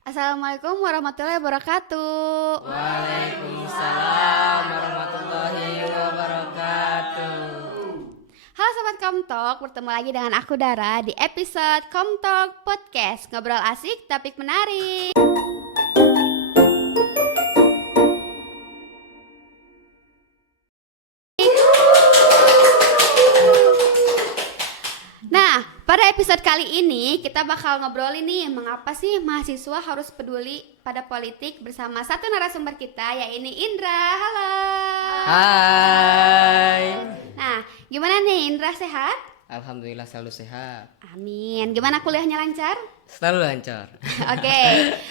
Assalamualaikum warahmatullahi wabarakatuh. Waalaikumsalam warahmatullahi wabarakatuh. Halo Sobat Komtok, bertemu lagi dengan aku Dara di episode Komtok Podcast. Ngobrol asik, topik menarik. Nah, pada episode kali ini kita bakal ngobrolin nih mengapa sih mahasiswa harus peduli pada politik bersama satu narasumber kita yaitu Indra. Halo. Hai. Nah, gimana nih Indra, sehat? Alhamdulillah selalu sehat. Amin. Gimana kuliahnya, lancar? Selalu lancar. Oke.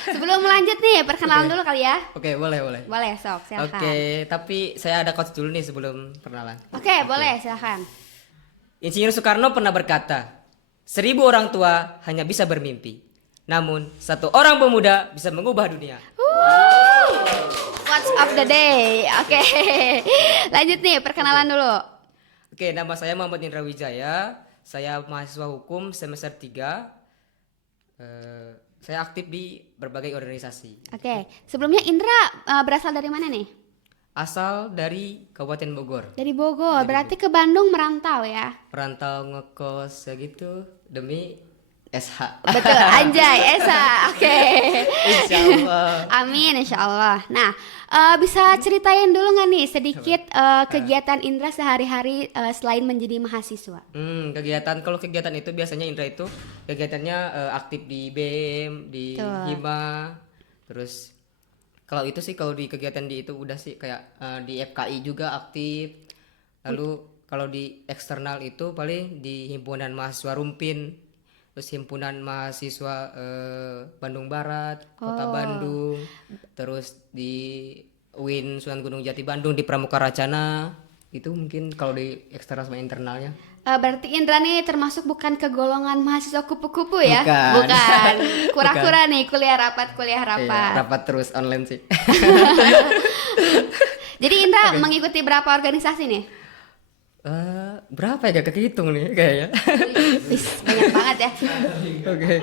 Sebelum lanjut nih, perkenalan dulu kali ya. Oke, boleh. Boleh, sok, silakan. Oke, tapi saya ada quotes dulu nih sebelum perkenalan. Oke, boleh, silakan. Insinyur Soekarno pernah berkata, 1000 orang tua hanya bisa bermimpi, namun satu orang pemuda bisa mengubah dunia. Quotes of the day. Oke. Lanjut nih, perkenalan dulu. Oke, nama saya Muhammad Indra Wijaya. Saya mahasiswa hukum semester 3. Saya aktif di berbagai organisasi. Oke, sebelumnya Indra berasal dari mana nih? Asal dari Kabupaten Bogor. Dari Bogor, berarti ke Bandung merantau ya? Perantau ngekos ya gitu demi SH. Betul, anjay, Esa. Oke. Insyaallah. Amin, insyaallah. Nah, bisa ceritain dulu nggak nih sedikit kegiatan Indra sehari-hari selain menjadi mahasiswa? Kalau kegiatan itu biasanya Indra itu kegiatannya aktif di BEM, di Betul. Hima. Terus kalau itu sih kalau di kegiatan di itu udah sih kayak di FKI juga aktif. Lalu kalau di eksternal itu paling di himpunan mahasiswa Rumpin, terus himpunan mahasiswa Bandung Barat, Kota Bandung, terus di UIN Sunan Gunung Jati Bandung di Pramuka Racana. Itu mungkin kalau di eksternal sama internalnya. Berarti Indra nih termasuk bukan ke golongan mahasiswa kupu-kupu ya? Bukan. Kura-kura nih, kuliah rapat. Iya, rapat terus online sih. Jadi Indra mengikuti berapa organisasi nih? Berapa ya, gak kehitung nih kayaknya. Wis, banyak banget ya. Oke.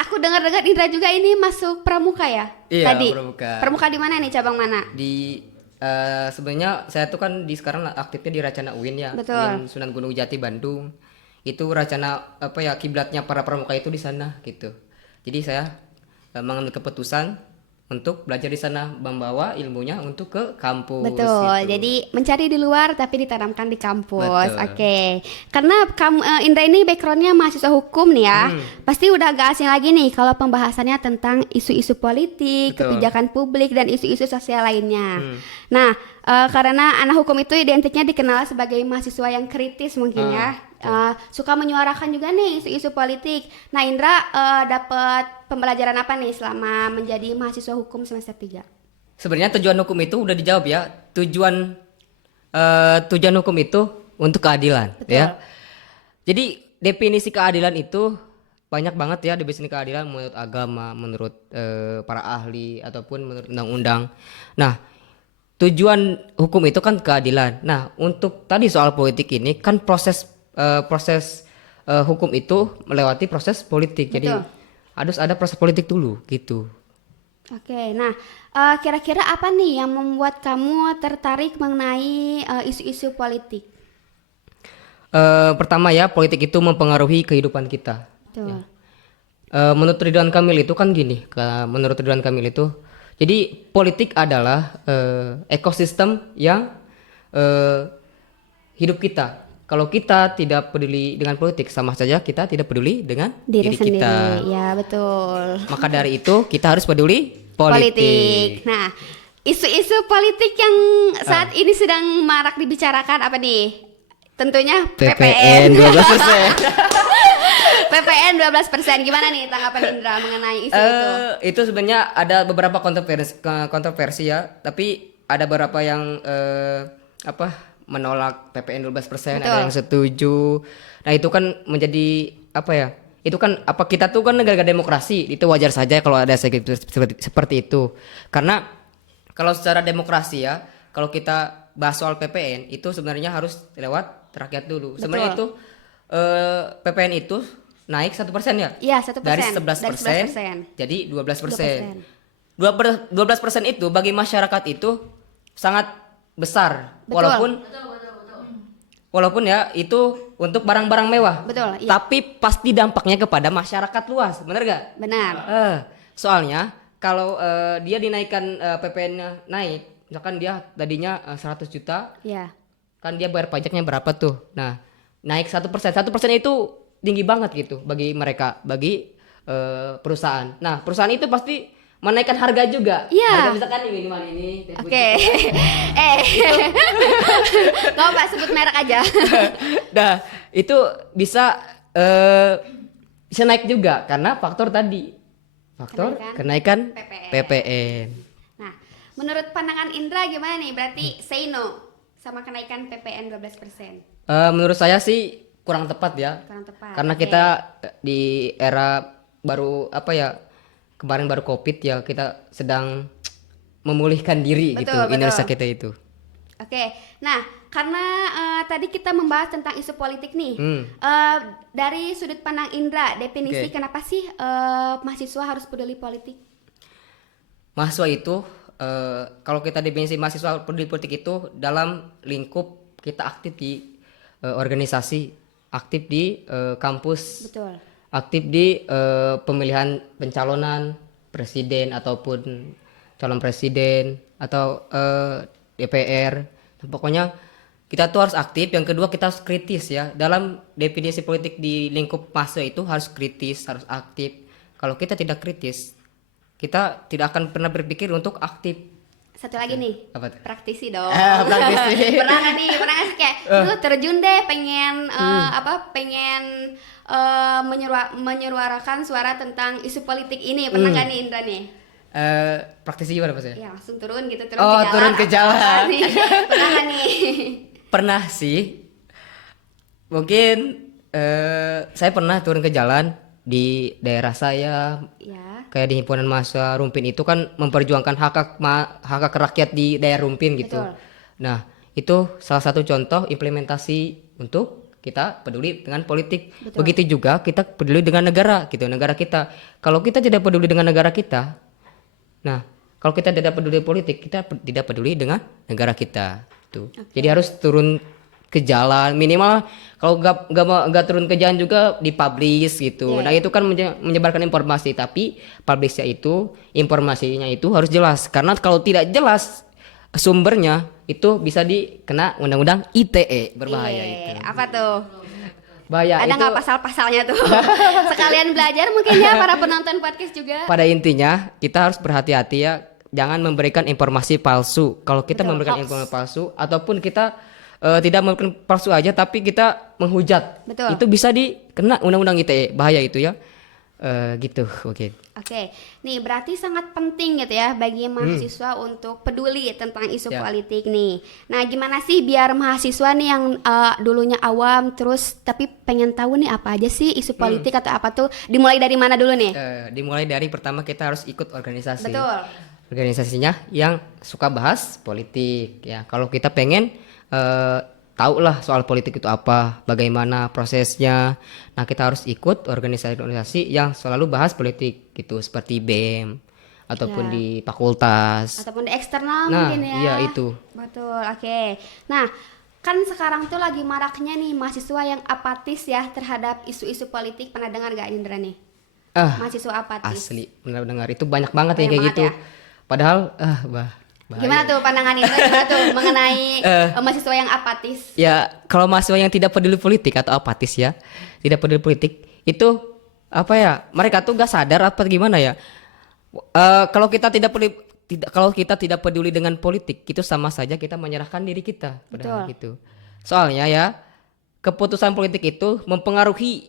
Aku dengar-dengar Indra juga ini masuk pramuka ya? Iya, Tadi. pramuka. Pramuka di mana nih, cabang mana? Di sebenarnya saya tuh kan sekarang aktifnya di Racana UIN ya. Betul. UIN Sunan Gunung Jati Bandung. Itu Racana kiblatnya para pramuka itu di sana gitu. Jadi saya mengambil keputusan untuk belajar di sana, membawa ilmunya untuk ke kampus. Betul, gitu. jadi mencari di luar tapi ditanamkan di kampus. Betul. Oke. Karena kamu Indra ini backgroundnya mahasiswa hukum nih ya. Pasti udah gak asing lagi nih kalau pembahasannya tentang isu-isu politik, Betul. kebijakan publik dan isu-isu sosial lainnya. Nah, karena anak hukum itu identiknya dikenal sebagai mahasiswa yang kritis mungkin ya. Suka menyuarakan juga nih isu-isu politik. Nah, Indra dapat pembelajaran apa nih selama menjadi mahasiswa hukum semester 3? Sebenarnya tujuan hukum itu udah dijawab ya. Tujuan hukum itu untuk keadilan. Betul. Ya. Jadi definisi keadilan itu banyak banget ya, definisi keadilan menurut agama, menurut para ahli ataupun menurut undang-undang. Nah, tujuan hukum itu kan keadilan. Nah, untuk tadi soal politik ini kan proses hukum itu melewati proses politik. Jadi Betul. harus ada proses politik dulu gitu. Oke, nah kira-kira apa nih yang membuat kamu tertarik mengenai isu-isu politik? Pertama ya, politik itu mempengaruhi kehidupan kita. Betul. Menurut Ridwan Kamil itu kan gini, menurut Ridwan Kamil itu, jadi politik adalah ekosistem yang hidup kita. Kalau kita tidak peduli dengan politik, sama saja kita tidak peduli dengan Diri sendiri, kita. ya betul. Maka dari itu kita harus peduli politik. Nah, isu-isu politik yang saat ini sedang marak dibicarakan apa nih? Tentunya PPN 12%. PPN 12%. Gimana nih tanggapan Indra mengenai isu itu? Itu sebenarnya ada beberapa kontroversi ya, tapi ada beberapa yang menolak PPN 12%, Betul. ada yang setuju. Nah, itu kan menjadi apa ya? Itu kan kita tuh kan negara demokrasi, itu wajar saja kalau ada seperti itu. Karena kalau secara demokrasi ya, kalau kita bahas soal PPN itu sebenarnya harus lewat rakyat dulu. Betul. Sebenarnya itu PPN itu naik 1% ya? Iya, 1%. Dari 11% jadi 12%. 12% itu bagi masyarakat itu sangat besar. Betul. Walaupun ya itu untuk barang-barang mewah. Betul, iya. Tapi pasti dampaknya kepada masyarakat luas, benar gak? Benar. Soalnya kalau dia dinaikkan PPN-nya naik, misalkan dia tadinya 100 juta, Iya. kan dia bayar pajaknya berapa tuh? Nah, naik 1%. 1% itu tinggi banget gitu bagi mereka, bagi perusahaan. Nah, perusahaan itu pasti menaikkan harga juga. Iya. Harga misalkan nih minuman ini. Oke. Gak apa sebut merek aja. Nah, itu bisa naik juga karena faktor tadi. Faktor kenaikan PPN. Nah, menurut pandangan Indra gimana nih? Berarti say no sama kenaikan PPN 12%. Menurut saya sih kurang tepat ya. Kurang tepat. Karena kita di era baru apa ya? Kemarin baru Covid ya, kita sedang memulihkan diri gitu, inersia kita itu. Oke, nah karena tadi kita membahas tentang isu politik nih, dari sudut pandang Indra, definisi kenapa sih mahasiswa harus peduli politik? Mahasiswa itu, kalau kita definisi mahasiswa peduli politik itu dalam lingkup kita aktif di organisasi, aktif di kampus. Betul. Aktif di pemilihan pencalonan presiden ataupun calon presiden atau DPR. Pokoknya kita tuh harus aktif. Yang kedua kita harus kritis ya. Dalam definisi politik di lingkup mahasiswa itu harus kritis, harus aktif. Kalau kita tidak kritis, kita tidak akan pernah berpikir untuk aktif. Satu lagi nih, Apa tuh? praktisi dong. Praktisi. Pernah nggak nih, pernah nggak sih kayak, lu terjun deh pengen pengen menyuarakan suara tentang isu politik ini, pernah nggak nih Indra nih? Praktisi gimana Mas ya? Ya langsung turun gitu, Turun ke jalan. Pernah nggak nih? Pernah sih. Mungkin saya pernah turun ke jalan di daerah saya. Ya. Kayak di himpunan mahasiswa Rumpin itu kan memperjuangkan hak hak rakyat di daerah Rumpin gitu. Betul. Nah, itu salah satu contoh implementasi untuk kita peduli dengan politik. Betul. Begitu juga kita peduli dengan negara gitu, negara kita. Kalau kita tidak peduli dengan negara kita, nah, kalau kita tidak peduli politik, kita tidak peduli dengan negara kita. Tuh. Jadi harus turun ke jalan minimal, kalau nggak turun ke jalan juga dipublish gitu. Nah itu kan menyebarkan informasi, tapi publishnya itu informasinya itu harus jelas, karena kalau tidak jelas sumbernya itu bisa dikena undang-undang ITE, berbahaya itu. Apa tuh? Bahaya. Ada itu nggak pasal-pasalnya tuh? Sekalian belajar mungkin ya para penonton podcast juga. pada intinya kita harus berhati-hati ya, jangan memberikan informasi palsu. Kalau kita memberikan informasi palsu ataupun kita tidak memberikan palsu aja tapi kita menghujat, itu bisa dikena undang-undang ITE, bahaya itu ya. Gitu. Oke, nih berarti sangat penting gitu ya bagi mahasiswa untuk peduli tentang isu politik nih. Nah gimana sih biar mahasiswa nih yang dulunya awam terus tapi pengen tahu nih apa aja sih isu politik atau apa tuh, dimulai dari mana dulu nih? Dimulai dari pertama kita harus ikut organisasi. Betul. Organisasinya yang suka bahas politik ya. Kalau kita pengen tahu lah soal politik itu apa, bagaimana prosesnya. Nah kita harus ikut organisasi-organisasi yang selalu bahas politik gitu, seperti BEM ataupun di fakultas ataupun di eksternal mungkin ya. Iya itu. Betul. Nah kan sekarang tuh lagi maraknya nih mahasiswa yang apatis ya terhadap isu-isu politik. Pernah dengar gak Indra nih? Mahasiswa apatis. Asli pernah dengar, itu banyak banget ya kayak gitu ya? Padahal bahaya. Gimana tuh pandangan Indra tuh mengenai mahasiswa yang apatis? Ya kalau mahasiswa yang tidak peduli politik atau apatis ya, tidak peduli politik itu apa ya? Mereka tuh gak sadar apa gimana ya? Kalau kita tidak peduli dengan politik, itu sama saja kita menyerahkan diri kita. Padahal gitu. Soalnya ya keputusan politik itu mempengaruhi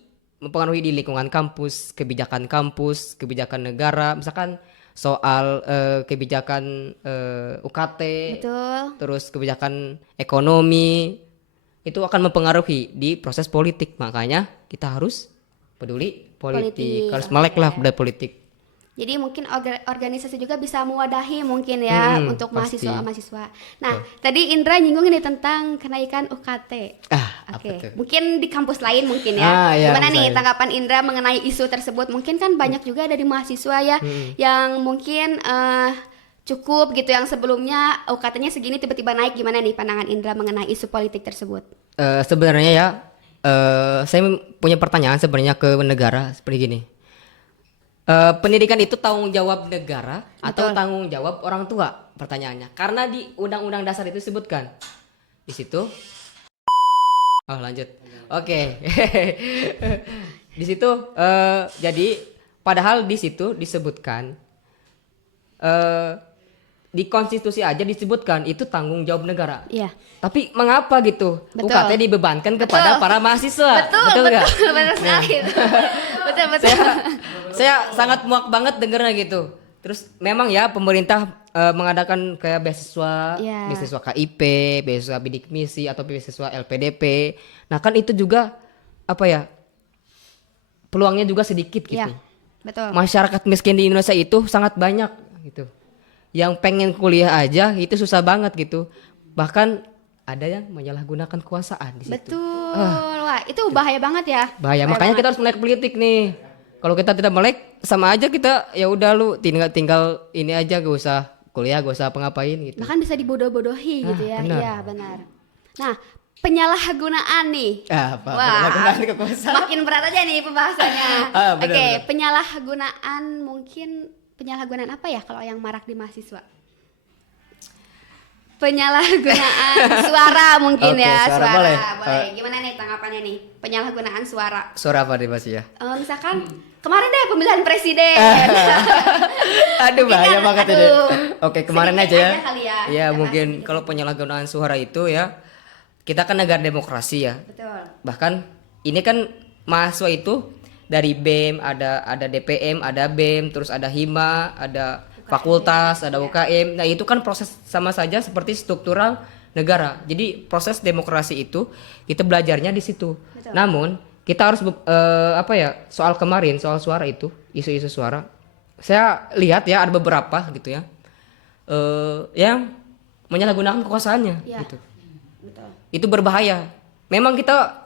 di lingkungan kampus, kebijakan negara, misalkan soal kebijakan UKT, terus kebijakan ekonomi, itu akan mempengaruhi di proses politik. Makanya kita harus peduli politik. Harus melek lah pada politik. Jadi mungkin organisasi juga bisa mewadahi mungkin ya untuk pasti. mahasiswa-mahasiswa. Nah, tadi Indra nyinggung ini tentang kenaikan UKT. Apa Oke, tuh? mungkin di kampus lain mungkin ya. Ya, Gimana nih misalnya. tanggapan Indra mengenai isu tersebut? Mungkin kan banyak juga dari mahasiswa ya yang mungkin cukup gitu, yang sebelumnya UKT-nya segini tiba-tiba naik. Gimana nih pandangan Indra mengenai isu politik tersebut? Sebenarnya ya, saya punya pertanyaan sebenarnya ke negara seperti gini. Pendidikan itu tanggung jawab negara atau Betul. tanggung jawab orang tua? Pertanyaannya. Karena di Undang-Undang Dasar itu disebutkan di situ. Oh, lanjut. Oke. Di situ jadi padahal di situ disebutkan di konstitusi aja disebutkan itu tanggung jawab negara. Iya. Tapi mengapa gitu Betul. UKT dibebankan kepada para mahasiswa? Betul nggak? benar sekali. Betul. Saya sangat muak banget dengernya gitu. Terus memang ya pemerintah mengadakan kayak beasiswa, Iya. beasiswa KIP, beasiswa bidik misi atau beasiswa LPDP. Nah kan itu juga apa ya, peluangnya juga sedikit gitu. Iya. Betul. Masyarakat miskin di Indonesia itu sangat banyak gitu. Yang pengen kuliah aja itu susah banget gitu. Bahkan ada yang menyalahgunakan kekuasaan di situ. Betul. Wah, itu bahaya banget ya. Bahaya, makanya kita harus melek politik nih. Kalau kita tidak melek, sama aja kita ya udah lu tinggal ini aja, gak usah kuliah, gak usah apa-ngapain gitu. Bahkan bisa dibodoh-bodohi gitu ya. benar. Iya, benar. Nah, penyalahgunaan nih. Apa? Wah, Penyalahgunaan kekuasaan. makin berat aja nih pembahasannya. Benar, Oke, benar. penyalahgunaan mungkin penyalahgunaan apa ya kalau yang marak di mahasiswa? Penyalahgunaan suara mungkin Oke, ya, suara boleh. Gimana nih tanggapannya nih? Penyalahgunaan suara. Suara apa nih Mas ya? Misalkan kemarin deh pemilihan presiden. Aduh, bahaya banget ini. Oke, kemarin Sedikit aja ya. aja kali ya. Ya, Kita bahas mungkin sedikit. kalau penyalahgunaan suara itu ya, kita kan negara demokrasi ya. Betul. Bahkan ini kan mahasiswa itu dari BEM, ada DPM, ada BEM, terus ada HIMA, ada fakultas, ada UKM. Nah, itu kan proses sama saja seperti struktural negara. Jadi proses demokrasi itu kita belajarnya di situ. Betul. Namun kita harus apa ya, soal kemarin soal suara itu, isu-isu suara. Saya lihat ya ada beberapa gitu ya. Yang menyalahgunakan kekuasaannya Iya. gitu. Betul. Itu berbahaya. Memang kita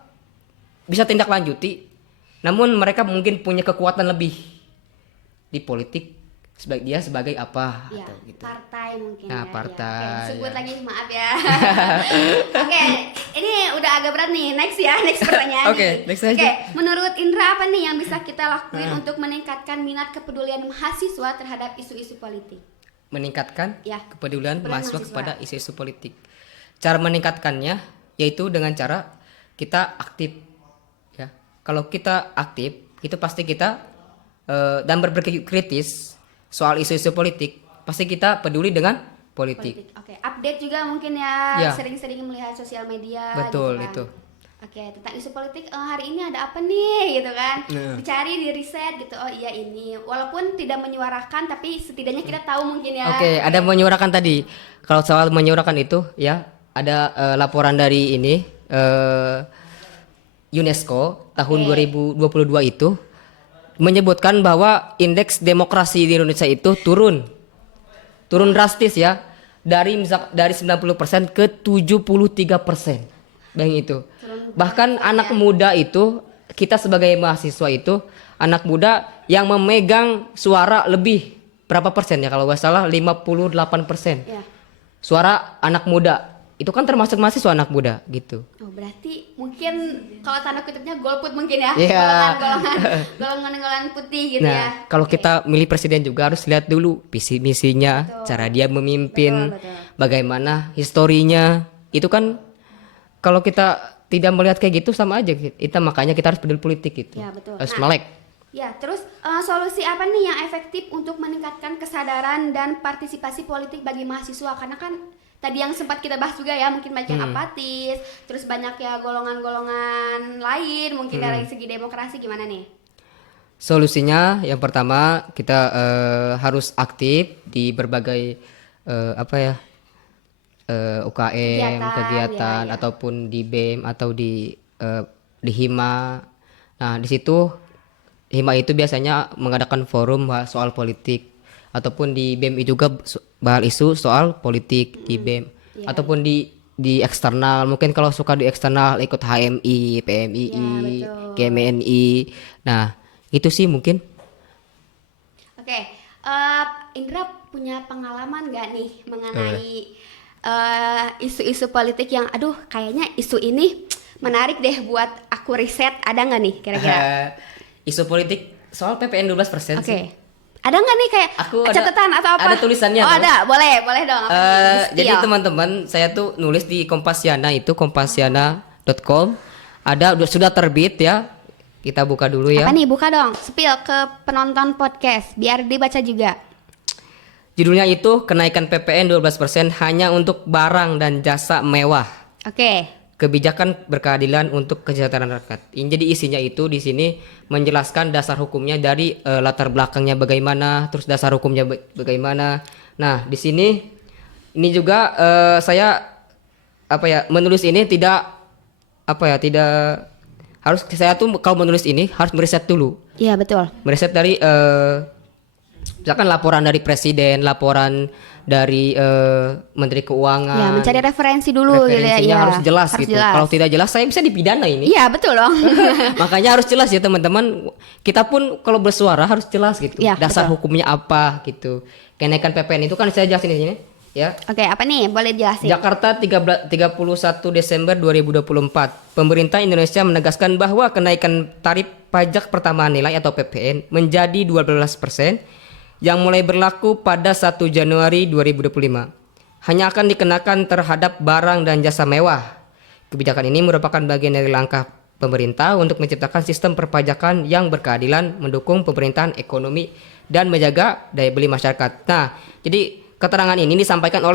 bisa tindak lanjuti, namun mereka mungkin punya kekuatan lebih di politik sebagai apa Ya, atau gitu. partai mungkin Nah, ya. partai, Oke, sebut ya. lagi, maaf ya. Oke, ini udah agak berat nih. Next ya, next pertanyaan. Oke, nih. next aja. Oke, menurut Indra apa nih yang bisa kita lakuin untuk meningkatkan minat kepedulian mahasiswa terhadap isu-isu politik? Meningkatkan Ya, kepedulian kepedulian mahasiswa mahasiswa. kepada isu-isu politik. Cara meningkatkannya yaitu dengan cara kita aktif ya. Kalau kita aktif, itu pasti kita dan berpikir kritis soal isu-isu politik, pasti kita peduli dengan politik. Oke, update juga mungkin ya, Ya. sering-sering melihat sosial media. Betul, gitu kan. itu. Oke, tentang isu politik hari ini ada apa nih gitu kan? Nah. Dicari, di riset gitu. Oh iya ini, walaupun tidak menyuarakan tapi setidaknya kita tahu mungkin ya. Oke, ada menyuarakan tadi. Kalau soal menyuarakan itu ya, ada laporan dari ini UNESCO tahun 2022 itu menyebutkan bahwa indeks demokrasi di Indonesia itu turun drastis ya, dari 90% ke 73%. Bayangin itu. Bahkan anak muda itu, kita sebagai mahasiswa itu anak muda yang memegang suara lebih berapa persen ya, kalau nggak salah 58%. Ya. Suara anak muda itu kan termasuk mahasiswa anak muda gitu. Oh, berarti mungkin kalau tanda kutipnya golput mungkin ya. Iya. Golongan putih gitu ya. Nah, kalau kita milih presiden juga harus lihat dulu visi misinya, Betul. cara dia memimpin, Betul. bagaimana historinya. Itu kan kalau kita tidak melihat kayak gitu sama aja kita, makanya kita harus peduli politik gitu. Ya, betul. Harus Nah, melek. Ya, terus solusi apa nih yang efektif untuk meningkatkan kesadaran dan partisipasi politik bagi mahasiswa? Karena kan tadi yang sempat kita bahas juga ya, mungkin banyak yang apatis, terus banyak ya golongan-golongan lain, mungkin dari segi demokrasi gimana nih? Solusinya yang pertama kita harus aktif di berbagai apa ya, UKM, kegiatan ya. ataupun di BEM atau di HIMA. Nah, di situ Hima itu biasanya mengadakan forum bahas soal politik, ataupun di BEM juga bahas isu soal politik di BEM, ataupun di eksternal. Mungkin kalau suka di eksternal ikut HMI, PMII, betul. GMNI. Nah, itu sih mungkin. Oke, Indra punya pengalaman nggak nih mengenai isu-isu politik yang, aduh, kayaknya isu ini menarik deh buat aku riset, ada nggak nih kira-kira? Isu politik soal PPN 12% Oke, sih. ada nggak nih kayak Aku ada- catatan atau apa? ada tulisannya Oh tuh. ada, boleh dong. Apa nih? Jadi Di-spill. teman-teman, saya tuh nulis di Kompasiana itu kompasiana.com. Ada sudah terbit ya. Kita buka dulu ya. Apa nih? Buka dong, spill ke penonton podcast biar dibaca juga. Judulnya itu kenaikan PPN 12% hanya untuk barang dan jasa mewah. Oke. Kebijakan berkeadilan untuk kesejahteraan rakyat. Jadi isinya itu di sini menjelaskan dasar hukumnya dari latar belakangnya bagaimana, terus dasar hukumnya bagaimana. Nah, di sini ini juga saya menulis ini tidak harus, saya tuh kalau menulis ini harus meriset dulu. Iya betul. Meriset dari misalkan laporan dari presiden, laporan dari Menteri Keuangan. Ya, mencari referensi dulu gitu ya. Referensinya Iya, harus jelas gitu. jelas. Kalau tidak jelas saya bisa dipidana ini. Iya betul dong. Makanya harus jelas ya teman-teman. Kita pun kalau bersuara harus jelas gitu. Iya, Dasar betul. hukumnya apa gitu. Kenaikan PPN itu kan saya jelasin di sini ya. Oke, apa nih? Boleh jelasin? Jakarta 31 Desember 2024. Pemerintah Indonesia menegaskan bahwa kenaikan tarif pajak pertambahan nilai atau PPN menjadi 12% yang mulai berlaku pada 1 Januari 2025 hanya akan dikenakan terhadap barang dan jasa mewah. Kebijakan ini merupakan bagian dari langkah pemerintah untuk menciptakan sistem perpajakan yang berkeadilan, mendukung pemerintahan ekonomi dan menjaga daya beli masyarakat. Nah, jadi keterangan ini disampaikan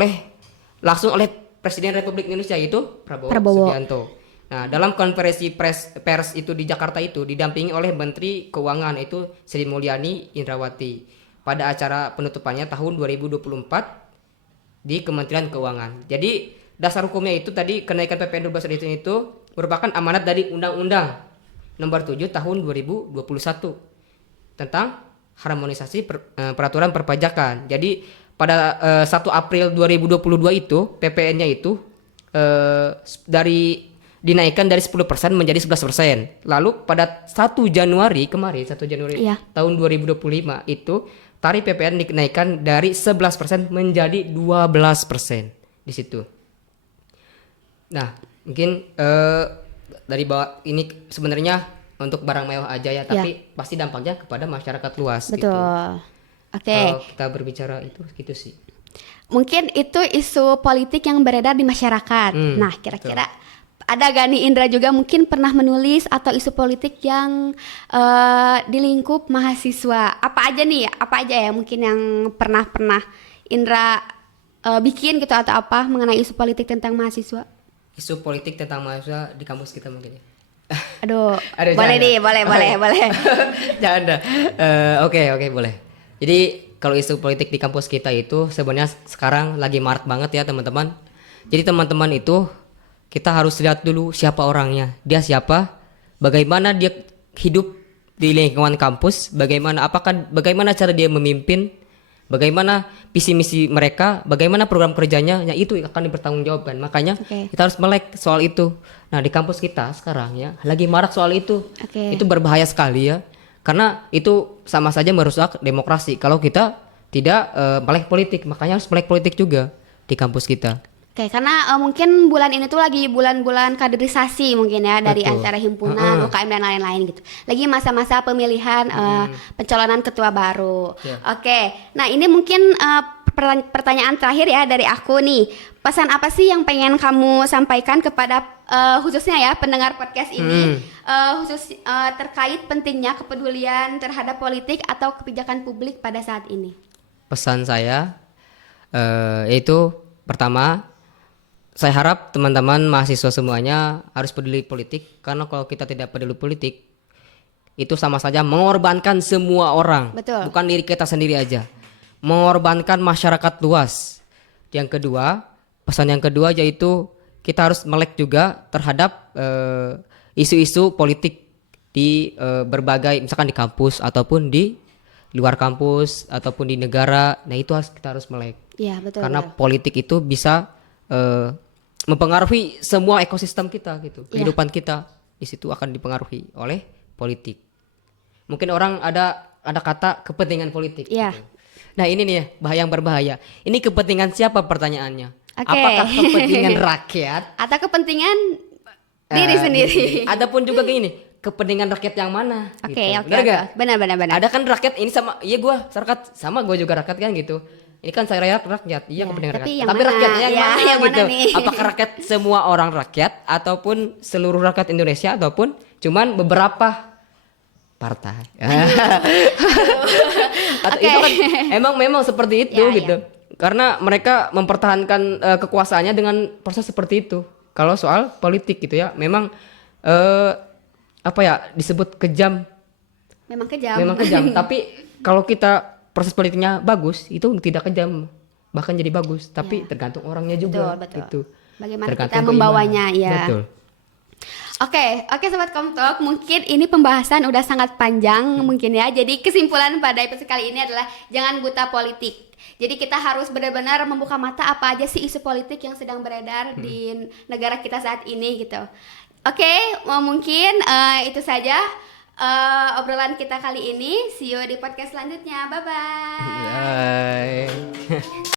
langsung oleh Presiden Republik Indonesia yaitu Prabowo Subianto. Nah, dalam konferensi pers itu di Jakarta itu didampingi oleh Menteri Keuangan itu Sri Mulyani Indrawati pada acara penutupannya tahun 2024 di Kementerian Keuangan. Jadi dasar hukumnya itu tadi kenaikan PPN 12% itu merupakan amanat dari Undang-Undang Nomor 7 Tahun 2021 tentang harmonisasi peraturan perpajakan. Jadi pada 1 April 2022 itu PPN-nya itu dinaikkan dari 10% menjadi 11%. Lalu pada 1 Januari kemarin, 1 Januari Iya. tahun 2025 itu tarif PPN dinaikkan dari 11% menjadi 12% di situ. Nah, mungkin dari bawah ini sebenarnya untuk barang mewah aja ya, tapi pasti dampaknya kepada masyarakat luas Betul. gitu. Oke. Kalau kita berbicara itu gitu sih. Mungkin itu isu politik yang beredar di masyarakat. Nah, kira-kira ada gak nih Indra juga mungkin pernah menulis atau isu politik yang di lingkup mahasiswa? Apa aja nih? Apa aja ya mungkin yang pernah Indra bikin gitu atau apa mengenai isu politik tentang mahasiswa? Isu politik tentang mahasiswa di kampus kita mungkin ya. Aduh, Aduh, boleh jangan. nih, boleh. Jangan dah. Oke, boleh. Jadi kalau isu politik di kampus kita itu sebenarnya sekarang lagi marak banget ya teman-teman. Jadi teman-teman itu kita harus lihat dulu siapa orangnya, dia siapa, bagaimana dia hidup di lingkungan kampus, bagaimana cara dia memimpin, bagaimana visi misi mereka, bagaimana program kerjanya, ya itu akan dipertanggungjawabkan. Makanya kita harus melek soal itu. Nah di kampus kita sekarang ya lagi marak soal itu. Itu berbahaya sekali ya, karena itu sama saja merusak demokrasi kalau kita tidak melek politik. Makanya harus melek politik juga di kampus kita. Oke, karena mungkin bulan ini tuh lagi bulan-bulan kaderisasi mungkin ya dari Betul. antara himpunan, UKM dan lain-lain gitu. Lagi masa-masa pemilihan pencalonan ketua baru. Oke, nah ini mungkin pertanyaan terakhir ya dari aku nih. Pesan apa sih yang pengen kamu sampaikan kepada khususnya ya pendengar podcast ini, terkait pentingnya kepedulian terhadap politik atau kebijakan publik pada saat ini? Pesan saya yaitu pertama, saya harap teman-teman mahasiswa semuanya harus peduli politik, karena kalau kita tidak peduli politik itu sama saja mengorbankan semua orang. Betul. Bukan diri kita sendiri aja, mengorbankan masyarakat luas. Yang kedua, pesan yang kedua yaitu kita harus melek juga terhadap isu-isu politik di berbagai, misalkan di kampus ataupun di luar kampus ataupun di negara. Nah itu kita harus melek. Iya, betul. Karena betul. politik itu bisa mempengaruhi semua ekosistem kita gitu. Kehidupan kita di situ akan dipengaruhi oleh politik. Mungkin orang ada kata kepentingan politik. Iya. Gitu. Nah ini nih bahaya yang berbahaya. Ini kepentingan siapa pertanyaannya? Oke. Apakah kepentingan rakyat Atau kepentingan diri sendiri. Ataupun juga gini, kepentingan rakyat yang mana? Oke, gitu. oke, Benar oke. gak? Benar. Ada kan rakyat ini sama, iya gue rakyat sama gue juga rakyat kan gitu. Ini kan saya rakyat, iya Ya, kepentingan tapi rakyat. yang Tapi mana? rakyatnya yang Ya, mana yang mana gitu? nih? Apakah rakyat semua orang rakyat ataupun seluruh rakyat Indonesia ataupun cuman beberapa partai? Oke. Itu kan memang seperti itu Ya, gitu. Karena mereka mempertahankan kekuasaannya dengan proses seperti itu. Kalau soal politik gitu ya, memang apa ya disebut kejam. Memang kejam. Memang kejam. Tapi kalau kita proses politiknya bagus, itu tidak kejam, bahkan jadi bagus. Tapi tergantung orangnya juga. Betul. Gitu. Bagaimana Tergantung kita membawanya, keimanan. ya. Betul. Oke, Sobat Komtok, mungkin ini pembahasan udah sangat panjang mungkin ya. Jadi kesimpulan pada episode kali ini adalah jangan buta politik. Jadi kita harus benar-benar membuka mata apa aja sih isu politik yang sedang beredar di negara kita saat ini gitu. Oke, mungkin itu saja obrolan kita kali ini. See you di podcast selanjutnya. Bye-bye. Bye.